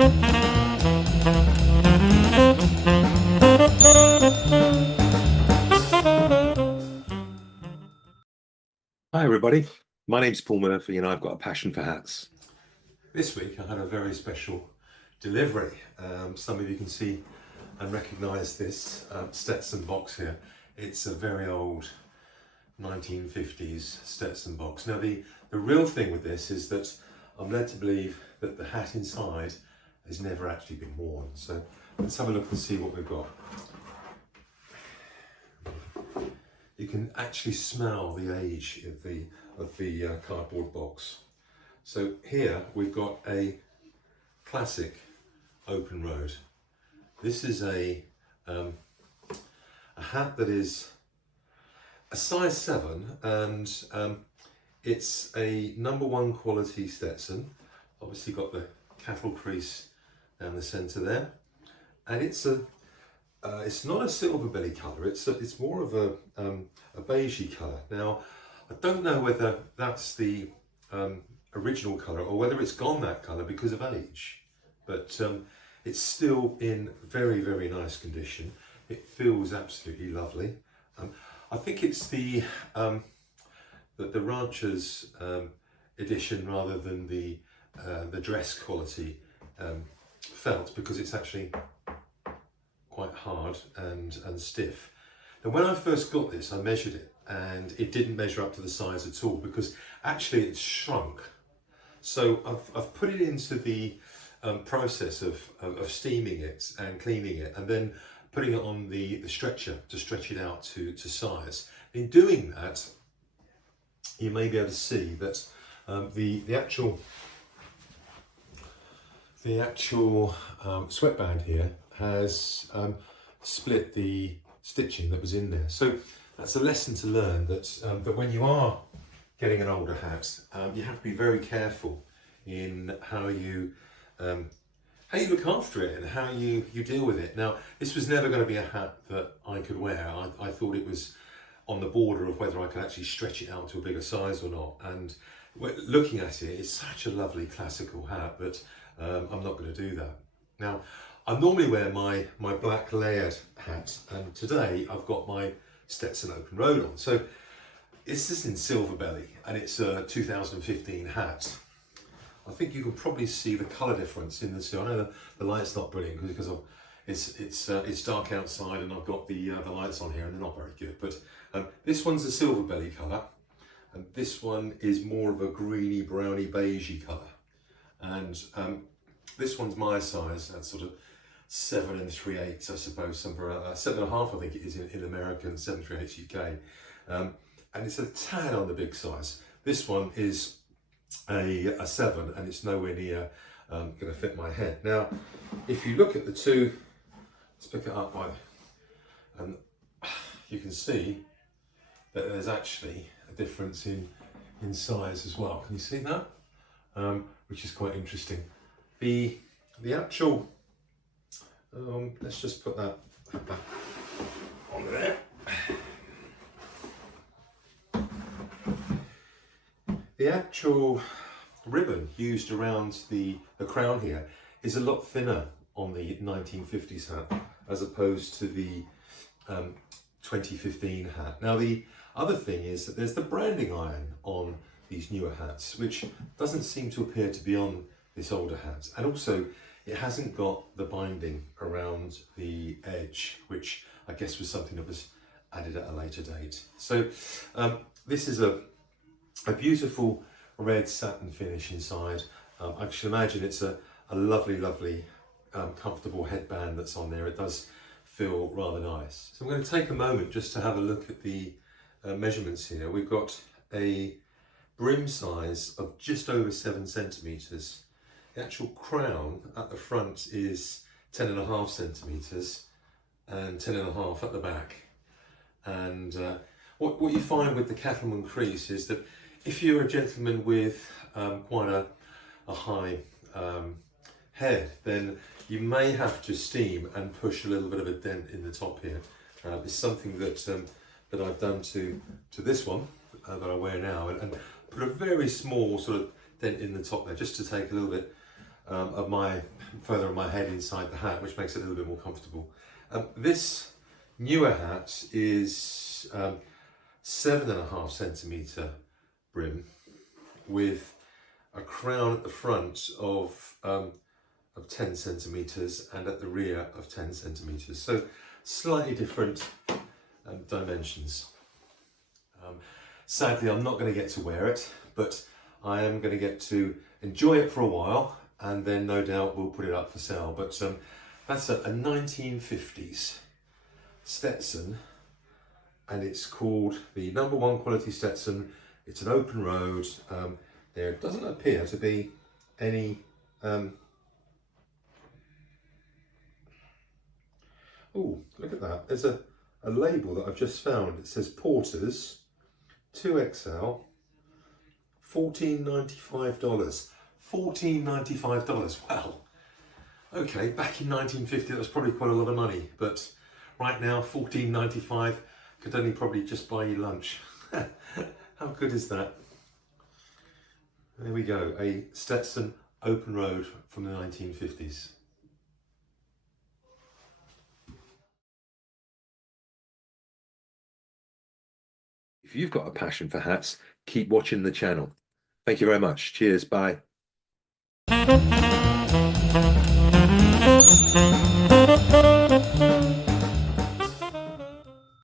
Hi everybody, my name's Paul Murphy and I've got a passion for hats. This week I had a very special delivery. Some of you can see and recognise this Stetson box here. It's a very old 1950s Stetson box. Now the real thing with this is that I'm led to believe that the hat inside has never actually been worn. So let's have a look and see what we've got. You can actually smell the age of the cardboard box. So here we've got a classic Open Road. This is a hat that is a size 7 and it's a #1 quality Stetson. Obviously got the cattle crease down the centre there, and it's not a silver belly colour. It's more of a beigey colour. Now I don't know whether that's the original colour or whether it's gone that colour because of age, but it's still in very, very nice condition. It feels absolutely lovely. I think it's the Rancher's edition rather than the dress quality felt, because it's actually quite hard and stiff. Now when I first got this, I measured it and it didn't measure up to the size at all, because actually it's shrunk. So I've put it into the process of steaming it and cleaning it and then putting it on the stretcher to stretch it out to size. In doing that, you may be able to see that the actual sweatband here has split the stitching that was in there. So that's a lesson to learn, that when you are getting an older hat, you have to be very careful in how you look after it and how you deal with it. Now, this was never going to be a hat that I could wear. I thought it was on the border of whether I could actually stretch it out to a bigger size or not. And looking at it, it's such a lovely classical hat that I'm not going to do that. Now, I normally wear my black Laird hat, and today I've got my Stetson Open Road on. So this is in silver belly and it's a 2015 hat. I think you can probably see the colour difference in the two. I know the light's not brilliant because it's dark outside and I've got the lights on here and they're not very good. But this one's a silver belly colour and this one is more of a greeny browny beigey colour. And this one's my size. That's sort of 7 3/8, I suppose, somewhere 7.5, I think it is in American, 7 3/8 UK. And it's a tad on the big size. This one is a 7 and it's nowhere near going to fit my head. Now, if you look at the two, let's pick it up and you can see that there's actually a difference in size as well. Can you see that? Which is quite interesting. The actual, let's just put that back on there. The actual ribbon used around the crown here is a lot thinner on the 1950s hat as opposed to the 2015 hat. Now the other thing is that there's the branding iron on these newer hats, which doesn't seem to appear to be on this older hat. And also it hasn't got the binding around the edge, which I guess was something that was added at a later date. So this is a beautiful red satin finish inside. I can imagine it's a lovely, lovely, comfortable headband that's on there. It does feel rather nice. So I'm going to take a moment just to have a look at the measurements here. We've got a brim size of just over 7 centimetres. The actual crown at the front is 10.5 centimetres and 10.5 at the back. And what you find with the cattleman crease is that if you're a gentleman with quite a high head, then you may have to steam and push a little bit of a dent in the top here. It's something that I've done to this one that I wear now, and put a very small sort of dent in the top there just to take a little bit further of my head inside the hat, which makes it a little bit more comfortable. This newer hat is 7.5 centimetre brim with a crown at the front of 10 centimetres and at the rear of 10 centimetres. So slightly different dimensions. Sadly, I'm not going to get to wear it, but I am going to get to enjoy it for a while, and then no doubt we'll put it up for sale. But that's a 1950s Stetson, and it's called the #1 quality Stetson. It's an open road. There doesn't appear to be any oh, look at that. There's a label that I've just found. It says Porters 2XL, $14.95. $14.95. Well, okay, back in 1950 that was probably quite a lot of money, but right now $14.95 could only probably just buy you lunch. How good is that? There we go, a Stetson Open Road from the 1950s. If you've got a passion for hats, keep watching the channel. Thank you very much. Cheers. Bye.